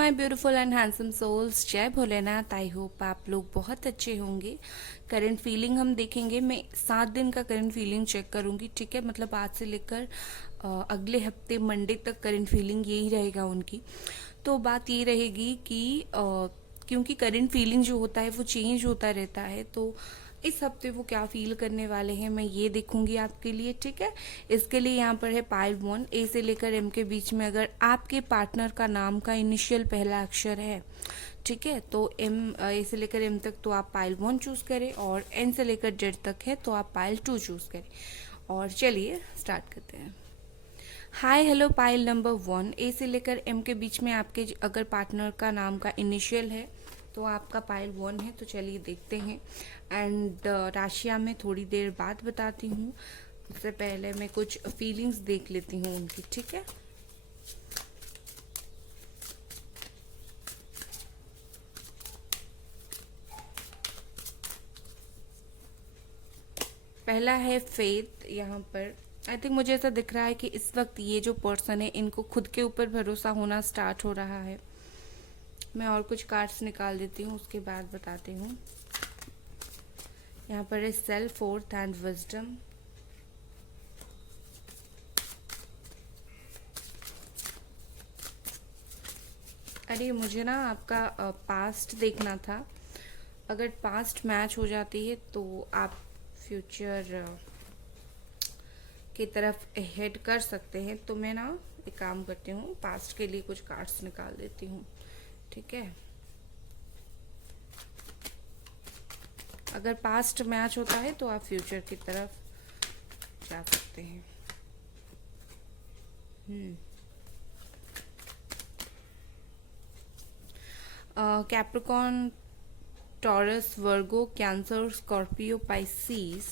My beautiful and handsome souls, जय Bholenath. I hope आप लोग बहुत अच्छे होंगे। करंट फीलिंग हम देखेंगे। मैं 7 दिन का करंट फीलिंग चेक करूंगी, ठीक है। मतलब आज से लेकर अगले हफ्ते मंडे तक करंट फीलिंग यही रहेगा उनकी। तो बात ये रहेगी कि क्योंकि करंट फीलिंग जो होता है वो चेंज होता रहता है, तो इस हफ्ते वो क्या फील करने वाले हैं मैं ये देखूंगी आपके लिए, ठीक है। इसके लिए यहाँ पर है पाइल वन। ए से लेकर एम के बीच में अगर आपके पार्टनर का नाम का इनिशियल पहला अक्षर है, ठीक है, तो एम ए से लेकर एम तक तो आप पाइल वन चूज करें, और एन से लेकर जेड तक है तो आप पाइल टू चूज करें। और चलिए स्टार्ट करते हैं। Hi hello pile number one. A से लेकर एम के बीच में आपके अगर पार्टनर का नाम का इनिशियल है तो आपका पाइल वन है। तो चलिए देखते हैं। एंड राशिया में थोड़ी देर बाद बताती हूँ। उससे पहले मैं कुछ फीलिंग्स देख लेती हूँ उनकी, ठीक है। पहला है फेथ। यहाँ पर आई थिंक मुझे ऐसा दिख रहा है कि इस वक्त ये जो पर्सन है इनको खुद के ऊपर भरोसा होना स्टार्ट हो रहा है। मैं और कुछ कार्ड्स निकाल देती हूँ, उसके बाद बताती हूँ। यहाँ पर है सेल्फ, फोर्थ एंड विजडम। अरे मुझे ना आपका पास्ट देखना था। अगर पास्ट मैच हो जाती है तो आप फ्यूचर की तरफ हेड कर सकते हैं। तो मैं ना एक काम करती हूँ, पास्ट के लिए कुछ कार्ड्स निकाल देती हूँ, ठीक है। अगर पास्ट मैच होता है तो आप फ्यूचर की तरफ जा सकते हैं। Capricorn, taurus, Virgo, cancer, Scorpio, Pisces.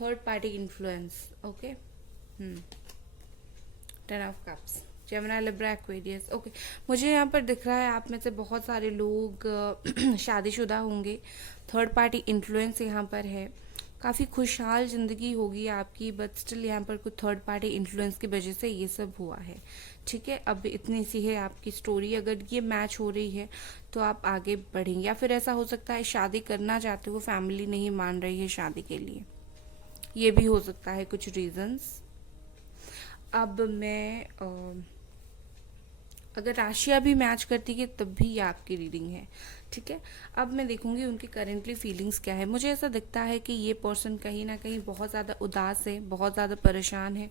Third party influence, okay. 10 of cups, Gemini, Libra, Aquarius, okay. मुझे यहाँ पर दिख रहा है आप में से बहुत सारे लोग शादीशुदा होंगे। थर्ड पार्टी इन्फ्लुएंस यहाँ पर है। काफ़ी खुशहाल ज़िंदगी होगी आपकी, बट स्टिल यहाँ पर कुछ थर्ड पार्टी इन्फ्लुएंस की वजह से ये सब हुआ है, ठीक है। अब इतनी सी है आपकी स्टोरी। अगर ये मैच हो रही है तो आप आगे बढ़ेंगे, या फिर ऐसा हो सकता है शादी करना चाहते हो, फैमिली नहीं मान रही है शादी के लिए, ये भी हो सकता है कुछ रीजंस। अब मैं अगर राशियाँ भी मैच करती है तब भी ये आपकी रीडिंग है, ठीक है। अब मैं देखूंगी उनकी करेंटली फीलिंग्स क्या है। मुझे ऐसा दिखता है कि ये पर्सन कहीं ना कहीं बहुत ज़्यादा उदास है, बहुत ज़्यादा परेशान है।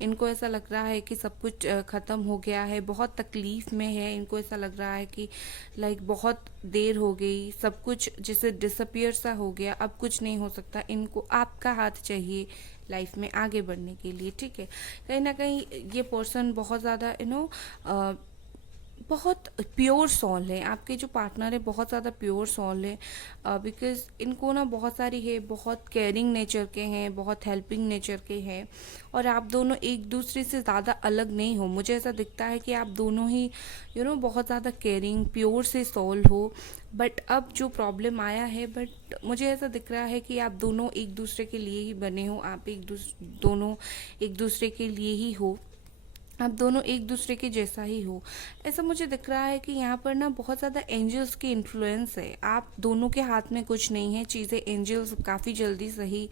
इनको ऐसा लग रहा है कि सब कुछ ख़त्म हो गया है, बहुत तकलीफ़ में है। इनको ऐसा लग रहा है कि लाइक बहुत देर हो गई, सब कुछ जैसे डिसअपियर सा हो गया, अब कुछ नहीं हो सकता। इनको आपका हाथ चाहिए लाइफ में आगे बढ़ने के लिए, ठीक है। कहीं ना कहीं ये पर्सन बहुत ज़्यादा बहुत प्योर सोल है। आपके जो पार्टनर है बहुत ज़्यादा प्योर सोल है, बिकॉज इनको ना बहुत सारी है, बहुत केयरिंग नेचर के हैं, बहुत हेल्पिंग नेचर के हैं। और आप दोनों एक दूसरे से ज़्यादा अलग नहीं हो। मुझे ऐसा दिखता है कि आप दोनों ही बहुत ज़्यादा केयरिंग प्योर से सोल हो। बट अब जो प्रॉब्लम आया है, बट मुझे ऐसा दिख रहा है कि आप दोनों एक दूसरे के लिए ही बने हो। आप दोनों एक दूसरे के लिए ही हो। आप दोनों एक दूसरे के जैसा ही हो, ऐसा मुझे दिख रहा है कि यहाँ पर ना बहुत ज़्यादा एंजल्स की इन्फ्लुएंस है। आप दोनों के हाथ में कुछ नहीं है, चीज़ें एंजल्स काफ़ी जल्दी सही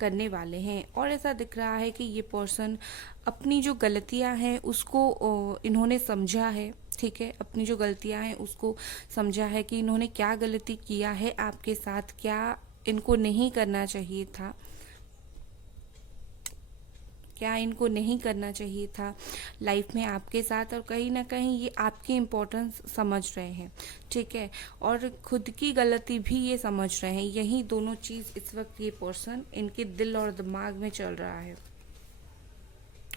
करने वाले हैं। और ऐसा दिख रहा है कि ये पर्सन अपनी जो गलतियाँ हैं उसको इन्होंने समझा है, ठीक है। अपनी जो गलतियाँ हैं उसको समझा है कि इन्होंने क्या गलती किया है आपके साथ, क्या इनको नहीं करना चाहिए था, क्या इनको नहीं करना चाहिए था लाइफ में आपके साथ। और कहीं ना कहीं ये आपकी इम्पोर्टेंस समझ रहे हैं, ठीक है। और खुद की गलती भी ये समझ रहे हैं। यही दोनों चीज़ इस वक्त ये पर्सन इनके दिल और दिमाग में चल रहा है।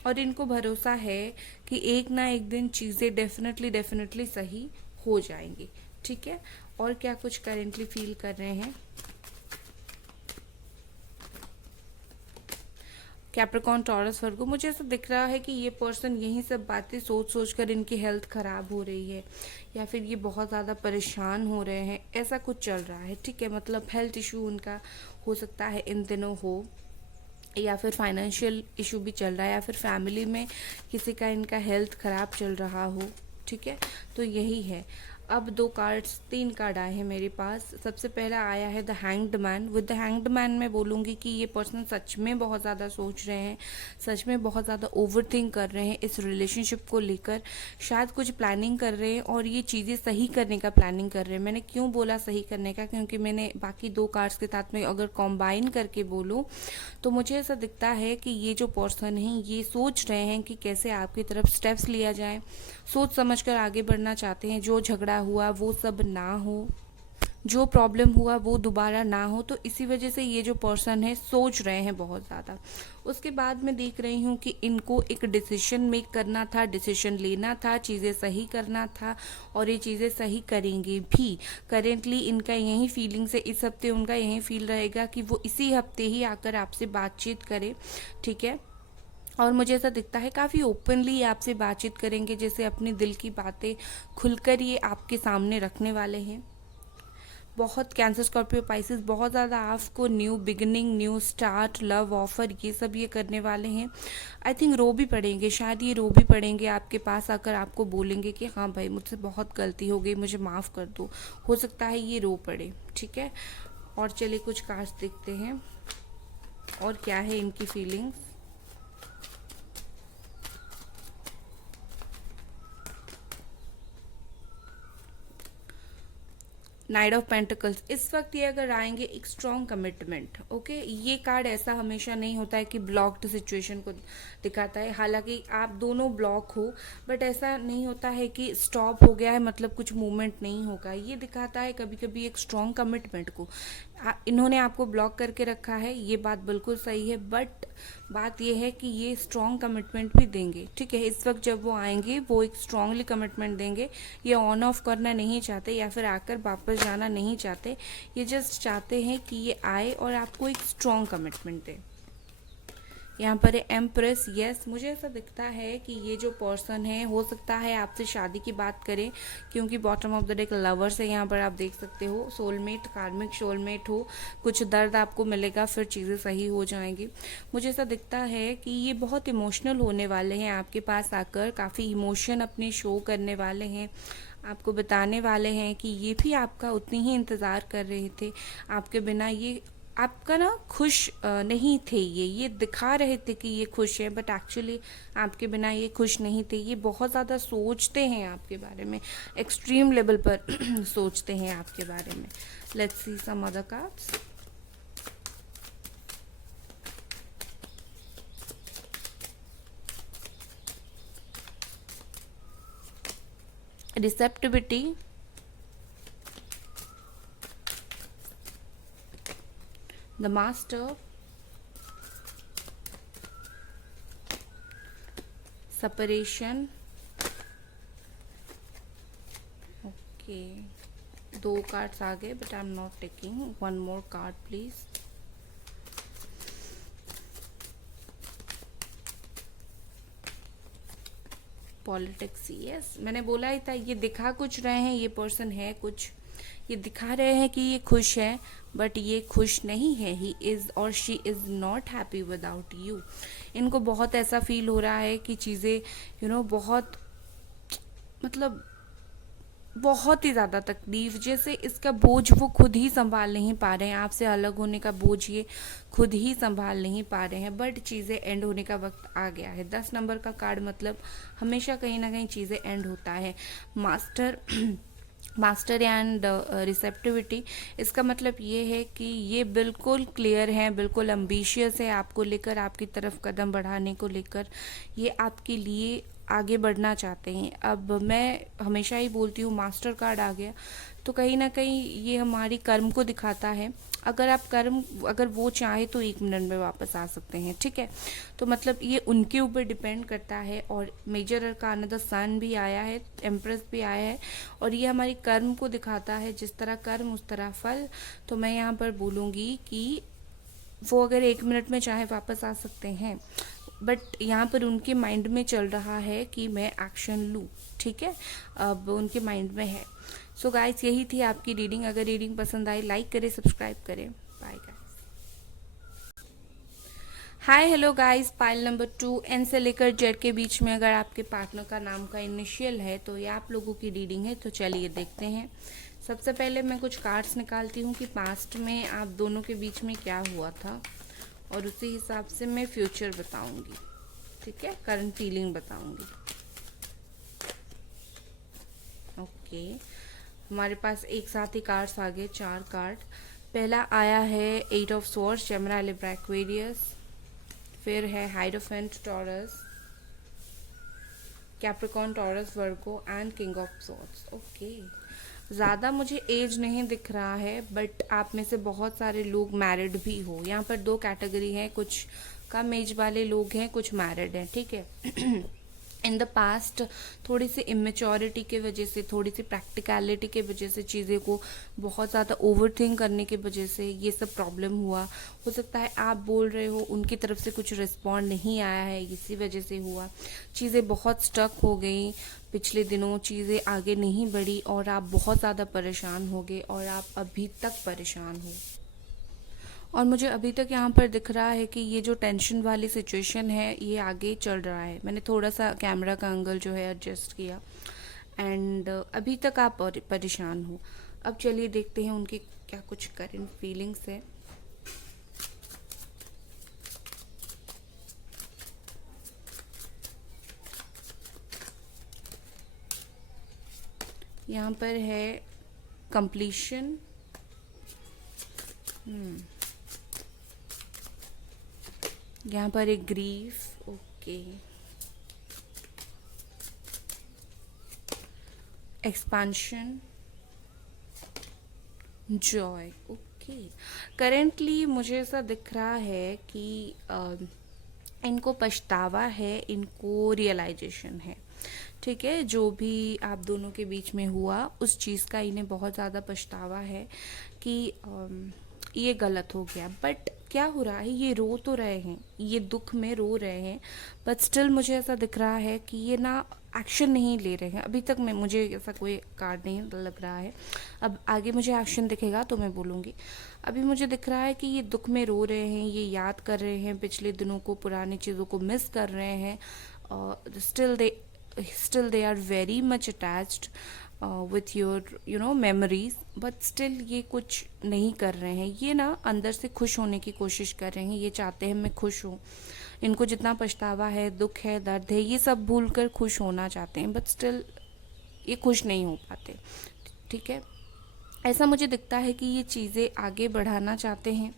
और इनको भरोसा है कि एक ना एक दिन चीज़ें डेफिनेटली सही हो जाएंगी, ठीक है। और क्या कुछ करेंटली फील कर रहे हैं कैप्रिकॉन, टॉरस, वर्गो। मुझे ऐसा दिख रहा है कि ये पर्सन यही सब बातें सोच सोच कर इनकी हेल्थ ख़राब हो रही है, या फिर ये बहुत ज़्यादा परेशान हो रहे हैं, ऐसा कुछ चल रहा है, ठीक है। मतलब हेल्थ इशू उनका हो सकता है इन दिनों हो। या फिर फाइनेंशियल इशू भी चल रहा है, या फिर फैमिली में किसी का इनका हेल्थ ख़राब चल रहा हो, ठीक है। तो यही है। अब 3 कार्ड आए हैं मेरे पास। सबसे पहला आया है the hanged man. With the hanged man मैं बोलूँगी कि ये पर्सन सच में बहुत ज़्यादा सोच रहे हैं, सच में बहुत ज़्यादा ओवरथिंक कर रहे हैं इस रिलेशनशिप को लेकर। शायद कुछ प्लानिंग कर रहे हैं और ये चीज़ें सही करने का प्लानिंग कर रहे हैं। मैंने क्यों बोला सही करने का, क्योंकि मैंने बाकी 2 कार्ड्स के साथ में अगर कॉम्बाइन करके बोलूँ तो मुझे ऐसा दिखता है कि ये जो पर्सन है ये सोच रहे हैं कि कैसे आपकी तरफ स्टेप्स लिया जाए, सोच समझकर आगे बढ़ना चाहते हैं। जो झगड़ा हुआ वो सब ना हो, जो प्रॉब्लम हुआ वो दोबारा ना हो, तो इसी वजह से ये जो पर्सन है सोच रहे हैं बहुत ज़्यादा। उसके बाद मैं देख रही हूँ कि इनको एक डिसीजन मेक करना था, डिसीजन लेना था, चीज़ें सही करना था, और ये चीज़ें सही करेंगे भी। करेंटली इनका यही फीलिंग्स है, इस हफ्ते उनका यही फील रहेगा कि वो इसी हफ्ते ही आकर आपसे बातचीत करे, ठीक है। और मुझे ऐसा दिखता है काफ़ी ओपनली आपसे बातचीत करेंगे, जैसे अपने दिल की बातें खुलकर ये आपके सामने रखने वाले हैं। बहुत कैंसर, स्कॉर्पियो, पाइसेस बहुत ज़्यादा आपको new beginning, new start, love offer ये सब ये करने वाले हैं। आई थिंक रो भी पड़ेंगे, शायद ये रो भी पड़ेंगे आपके पास आकर, आपको बोलेंगे कि हाँ भाई मुझसे बहुत गलती हो गई, मुझे माफ़ कर दो। हो सकता है ये रो पड़े, ठीक है। और चलिए कुछ कार्ड्स देखते हैं और क्या है इनकी फीलिंग्स। नाइट ऑफ पेंटिकल्स, इस वक्त ये अगर आएंगे एक स्ट्रॉन्ग कमिटमेंट, ओके। ये कार्ड ऐसा हमेशा नहीं होता है कि ब्लॉक्ड सिचुएशन को दिखाता है, हालांकि आप दोनों ब्लॉक हो, बट ऐसा नहीं होता है कि स्टॉप हो गया है मतलब कुछ मूवमेंट नहीं होगा। ये दिखाता है कभी कभी एक स्ट्रॉन्ग कमिटमेंट को। इन्होंने आपको ब्लॉक करके रखा है, ये बात बिल्कुल सही है, बट बात यह है कि ये स्ट्रॉन्ग कमिटमेंट भी देंगे, ठीक है। इस वक्त जब वो आएंगे वो एक स्ट्रांगली कमिटमेंट देंगे। ये ऑन ऑफ करना नहीं चाहते या फिर आकर वापस जाना नहीं चाहते, ये जस्ट चाहते हैं कि ये आए और आपको एक स्ट्रॉन्ग कमिटमेंट दे। यहाँ पर है एम्प्रेस। यस, मुझे ऐसा दिखता है कि ये जो पर्सन है हो सकता है आपसे शादी की बात करें, क्योंकि bottom of the deck lovers है यहाँ पर, आप देख सकते हो। सोलमेट, कार्मिक सोलमेट हो, कुछ दर्द आपको मिलेगा, फिर चीज़ें सही हो जाएंगी। मुझे ऐसा दिखता है कि ये बहुत इमोशनल होने वाले हैं आपके पास आकर, काफ़ी इमोशन अपने शो करने वाले हैं, आपको बताने वाले हैं कि ये भी आपका उतनी ही इंतज़ार कर रहे थे। आपके बिना ये आपका ना खुश नहीं थे। ये दिखा रहे थे कि ये खुश है, बट एक्चुअली आपके बिना ये खुश नहीं थे। ये बहुत ज़्यादा सोचते हैं आपके बारे में, एक्सट्रीम लेवल पर सोचते हैं आपके बारे में। Let's see some other cards. Receptivity, the master, separation, okay. 2 cards आ गए, but I am not taking one more card please. Politics, yes, मैंने बोला ही था, ये दिखा कुछ रहे हैं, ये पर्सन है कुछ, ये दिखा रहे हैं कि ये खुश है, बट ये खुश नहीं है। ही इज़ और she is not happy without you. इनको बहुत ऐसा फील हो रहा है कि चीज़ें बहुत मतलब बहुत ही ज़्यादा तकलीफ, जैसे इसका बोझ वो खुद ही संभाल नहीं पा रहे हैं। आपसे अलग होने का बोझ ये खुद ही संभाल नहीं पा रहे हैं, बट चीज़ें एंड होने का वक्त आ गया है। 10 नंबर का कार्ड मतलब हमेशा कहीं ना कहीं चीज़ें एंड होता है। मास्टर मास्टर एंड रिसेप्टिविटी, इसका मतलब ये है कि ये बिल्कुल क्लियर है, बिल्कुल एम्बिशियस है आपको लेकर, आपकी तरफ कदम बढ़ाने को लेकर। ये आपके लिए आगे बढ़ना चाहते हैं। अब मैं हमेशा ही बोलती हूँ, मास्टर कार्ड आ गया तो कहीं ना कहीं ये हमारी कर्म को दिखाता है। अगर वो चाहे तो 1 मिनट में वापस आ सकते हैं, ठीक है। तो मतलब ये उनके ऊपर डिपेंड करता है। और मेजर अरकान द सन भी आया है, एम्प्रेस भी आया है, और ये हमारी कर्म को दिखाता है, जिस तरह कर्म उस तरह फल। तो मैं यहाँ पर बोलूँगी कि वो अगर 1 मिनट में चाहे वापस आ सकते हैं, बट यहाँ पर उनके माइंड में चल रहा है कि मैं एक्शन लूँ, ठीक है। अब उनके माइंड में है। सो गाइस, यही थी आपकी रीडिंग। अगर रीडिंग पसंद आई, लाइक करें, सब्सक्राइब करें। Bye guys. Hi hello guys, pile number 2 N से लेकर जेड के बीच में अगर आपके पार्टनर का नाम का इनिशियल है तो ये आप लोगों की रीडिंग है। तो चलिए देखते हैं। सबसे पहले मैं कुछ कार्ड्स निकालती हूँ कि पास्ट में आप दोनों के बीच में क्या हुआ था, और उसी हिसाब से मैं फ्यूचर बताऊंगी। ठीक है, करंट फीलिंग बताऊंगी। ओके, हमारे पास एक साथ ही कार्ड्स आ गए, 4 कार्ड। पहला आया है 8 of swords, Gemini, Libra, Aquarius. फिर है hierophant, Taurus, Capricorn, Taurus, Virgo and king of swords. Okay, ज़्यादा मुझे एज नहीं दिख रहा है, बट आप में से बहुत सारे लोग मैरिड भी हो। यहाँ पर 2 कैटेगरी हैं, कुछ कम एज वाले लोग हैं, कुछ मैरिड हैं। ठीक है। इन द पास्ट थोड़ी सी इमेच्योरिटी की वजह से, थोड़ी सी प्रैक्टिकलिटी की वजह से, चीज़ें को बहुत ज़्यादा ओवर थिंक करने की वजह से ये सब प्रॉब्लम हुआ। हो सकता है आप बोल रहे हो उनकी तरफ से कुछ रिस्पॉन्ड नहीं आया है, इसी वजह से हुआ। चीज़ें बहुत स्टक हो गई पिछले दिनों, चीज़ें आगे नहीं बढ़ी और आप बहुत ज़्यादा परेशान हो गए और आप अभी तक परेशान हो। और मुझे अभी तक यहाँ पर दिख रहा है कि ये जो टेंशन वाली सिचुएशन है ये आगे चल रहा है। मैंने थोड़ा सा कैमरा का एंगल जो है एडजस्ट किया, एंड अभी तक आप परेशान हो। अब चलिए देखते हैं उनकी क्या कुछ करंट फीलिंग्स है। यहाँ पर है कंप्लीशन, यहाँ पर एक grief, okay, expansion, Joy. Okay, currently मुझे ऐसा दिख रहा है कि इनको पछतावा है, इनको रियलाइजेशन है। ठीक है, जो भी आप दोनों के बीच में हुआ उस चीज़ का इन्हें बहुत ज़्यादा पछतावा है कि ये गलत हो गया। बट क्या हो रहा है, ये रो तो रहे हैं, ये दुख में रो रहे हैं, बट स्टिल मुझे ऐसा दिख रहा है कि ये ना एक्शन नहीं ले रहे हैं अभी तक। मैं मुझे ऐसा कोई कार्ड नहीं लग रहा है। अब आगे मुझे एक्शन दिखेगा तो मैं बोलूँगी। अभी मुझे दिख रहा है कि ये दुख में रो रहे हैं, ये याद कर रहे हैं पिछले दिनों को, पुरानी चीज़ों को मिस कर रहे हैं। Still they are very much attached with your memories, but still ये कुछ नहीं कर रहे हैं। ये ना अंदर से खुश होने की कोशिश कर रहे हैं, ये चाहते हैं मैं खुश हूँ। इनको जितना पछतावा है, दुख है, दर्द है, ये सब भूल कर खुश होना चाहते हैं, बट स्टिल ये खुश नहीं हो पाते। ठीक है, ऐसा मुझे दिखता है कि ये चीज़ें आगे बढ़ाना चाहते हैं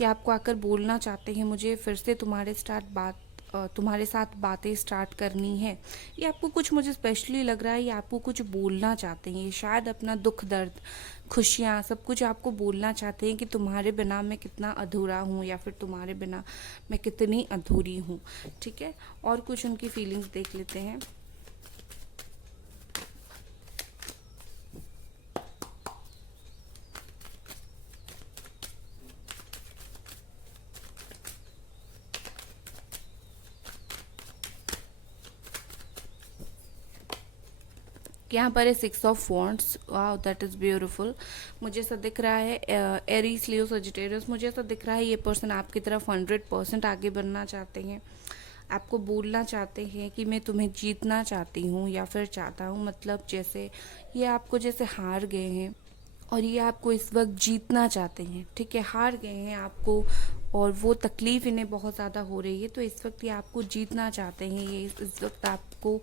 या आपको आकर बोलना चाहते हैं मुझे फिर से तुम्हारे साथ बातें स्टार्ट करनी है। ये आपको कुछ, मुझे स्पेशली लग रहा है ये आपको कुछ बोलना चाहते हैं। ये शायद अपना दुख दर्द, खुशियाँ, सब कुछ आपको बोलना चाहते हैं कि तुम्हारे बिना मैं कितना अधूरा हूँ, या फिर तुम्हारे बिना मैं कितनी अधूरी हूँ। ठीक है, और कुछ उनकी फीलिंग्स देख लेते हैं। यहाँ पर है 6 of wands. Wow, that is beautiful. मुझे ऐसा दिख रहा है एरीज, लियो, सजिटेरियस, मुझे ऐसा दिख रहा है ये पर्सन आपकी तरफ 100% आगे बढ़ना चाहते हैं। आपको बोलना चाहते हैं कि मैं तुम्हें जीतना चाहती हूँ या फिर चाहता हूँ। मतलब जैसे ये आपको जैसे हार गए हैं और ये आपको इस वक्त जीतना चाहते हैं। ठीक है, हार गए हैं आपको और वो तकलीफ़ इन्हें बहुत ज़्यादा हो रही है, तो इस वक्त ये आपको जीतना चाहते हैं। ये इस वक्त आपको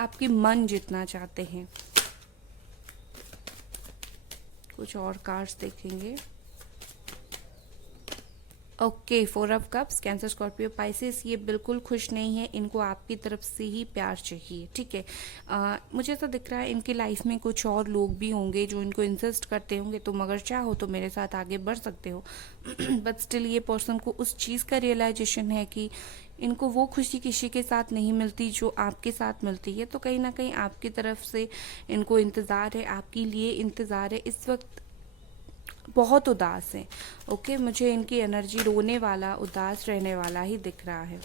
आपकी मन जीतना चाहते हैं। कुछ और कार्ड्स देखेंगे। Okay, 4 of cups, cancer, Scorpio, Pisces, ये बिल्कुल खुश नहीं है। इनको आपकी तरफ से ही प्यार चाहिए। ठीक है, मुझे ऐसा दिख रहा है इनकी लाइफ में कुछ और लोग भी होंगे जो इनको इंसिस्ट करते होंगे तुम अगर चाहो तो मेरे साथ आगे बढ़ सकते हो। बट स्टिल ये पर्सन को उस चीज़ का रियलाइजेशन है कि इनको वो खुशी किसी के साथ नहीं मिलती जो आपके साथ मिलती है। तो कहीं ना कहीं आपकी तरफ से इनको इंतज़ार है, आपके लिए इंतज़ार है। इस वक्त बहुत उदास है। ओके, मुझे इनकी एनर्जी रोने वाला, उदास रहने वाला ही दिख रहा है।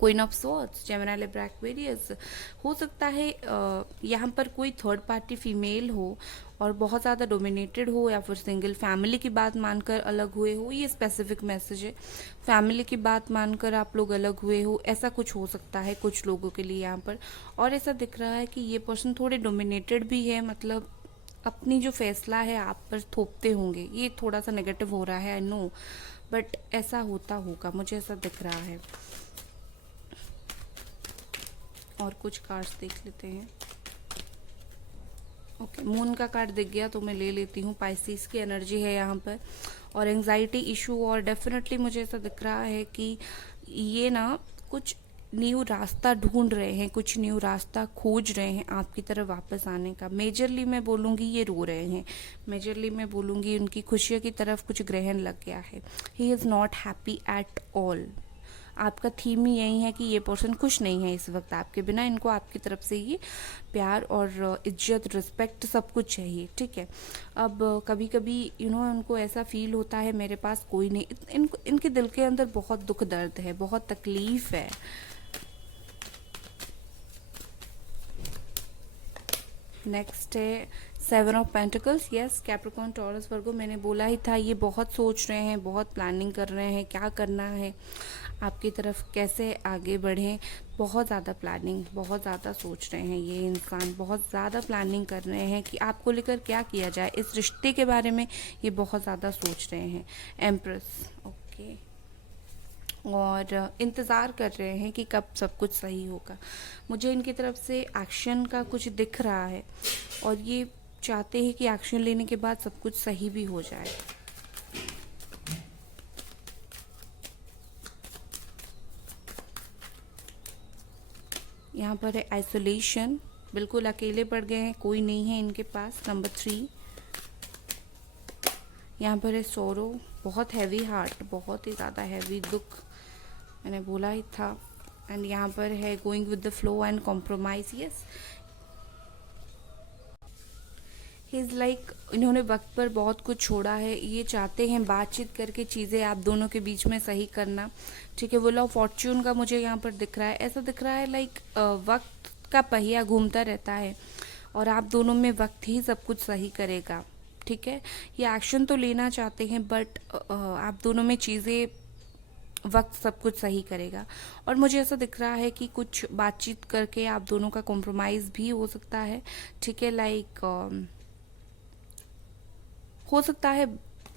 Queen of swords, Gemini, Libra, Aquarius. हो सकता है यहाँ पर कोई थर्ड पार्टी फीमेल हो और बहुत ज़्यादा डोमिनेटेड हो, या फिर सिंगल फैमिली की बात मानकर अलग हुए हो। ये स्पेसिफिक मैसेज है, फैमिली की बात मानकर आप लोग अलग हुए हो, ऐसा कुछ हो सकता है कुछ लोगों के लिए यहाँ पर। और ऐसा दिख रहा है कि ये पर्सन थोड़े डोमिनेटेड भी है, मतलब अपनी जो फैसला है आप पर थोपते होंगे। ये थोड़ा सा नेगेटिव हो रहा है, आई नो, बट ऐसा होता होगा, मुझे ऐसा दिख रहा है। और कुछ कार्ड्स देख लेते हैं। ओके, मून का कार्ड दिख गया तो मैं ले लेती हूँ। पाइसिस की एनर्जी है यहाँ पर, और एंजाइटी इशू, और डेफिनेटली मुझे ऐसा दिख रहा है कि ये ना कुछ न्यू रास्ता ढूंढ रहे हैं, कुछ न्यू रास्ता खोज रहे हैं आपकी तरफ वापस आने का। मेजरली मैं बोलूँगी ये रो रहे हैं, मेजरली मैं बोलूँगी उनकी खुशियों की तरफ कुछ ग्रहण लग गया है। He is not happy at all. आपका थीम ही यही है कि ये पर्सन खुश नहीं है इस वक्त आपके बिना। इनको आपकी तरफ से ये प्यार और इज्जत, रिस्पेक्ट सब कुछ चाहिए, ठीक है। अब कभी कभी उनको ऐसा फील होता है मेरे पास कोई नहीं, इनके दिल के अंदर बहुत दुख दर्द है, बहुत तकलीफ है। नेक्स्ट है 7 of pentacles. Yes, Capricorn, Taurus, Virgo, मैंने बोला ही था ये बहुत सोच रहे हैं, बहुत प्लानिंग कर रहे हैं, क्या करना है आपकी तरफ, कैसे आगे बढ़ें। बहुत ज़्यादा प्लानिंग, बहुत ज़्यादा सोच रहे हैं ये इंसान, बहुत ज़्यादा प्लानिंग कर रहे हैं कि आपको लेकर क्या किया जाए, इस रिश्ते के बारे में ये बहुत ज़्यादा सोच रहे हैं। एम्प्रेस, ओके, और इंतज़ार कर रहे हैं कि कब सब कुछ सही होगा। मुझे इनकी तरफ से एक्शन का कुछ दिख रहा है, और ये चाहते हैं कि एक्शन लेने के बाद सब कुछ सही भी हो जाए। यहाँ पर है आइसोलेशन, बिल्कुल अकेले पड़ गए हैं, कोई नहीं है इनके पास। नंबर 3, यहाँ पर है सोरो, बहुत हैवी हार्ट, बहुत ही ज़्यादा हैवी दुख, मैंने बोला ही था। एंड यहाँ पर है going with the flow and compromise. Yes, he is like इन्होंने वक्त पर बहुत कुछ छोड़ा है। ये चाहते हैं बातचीत करके चीज़ें आप दोनों के बीच में सही करना, ठीक है। व्हील ऑफ फॉर्च्यून का मुझे यहाँ पर दिख रहा है, ऐसा दिख रहा है लाइक वक्त का पहिया घूमता रहता है और आप दोनों में वक्त ही सब कुछ सही करेगा, ठीक है। ये एक्शन तो लेना चाहते हैं, बट आप दोनों में चीज़ें, वक्त सब कुछ सही करेगा। और मुझे ऐसा दिख रहा है कि कुछ बातचीत करके आप दोनों का कॉम्प्रोमाइज़ भी हो सकता है, ठीक है। लाइक हो सकता है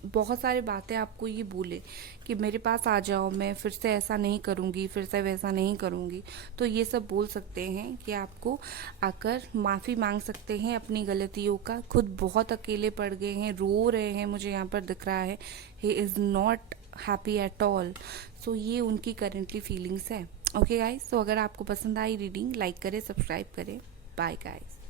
बहुत सारी बातें आपको ये बोले कि मेरे पास आ जाओ, मैं फिर से ऐसा नहीं करूँगी, फिर से वैसा नहीं करूँगी। तो ये सब बोल सकते हैं कि आपको आकर माफ़ी मांग सकते हैं अपनी गलतियों का। खुद बहुत अकेले पड़ गए हैं, रो रहे हैं, मुझे यहाँ पर दिख रहा है। He is not happy at all. So ये उनकी करेंटली फीलिंग्स है। ओके गाइस, तो अगर आपको पसंद आई रीडिंग, लाइक करें, सब्सक्राइब करें। Bye guys.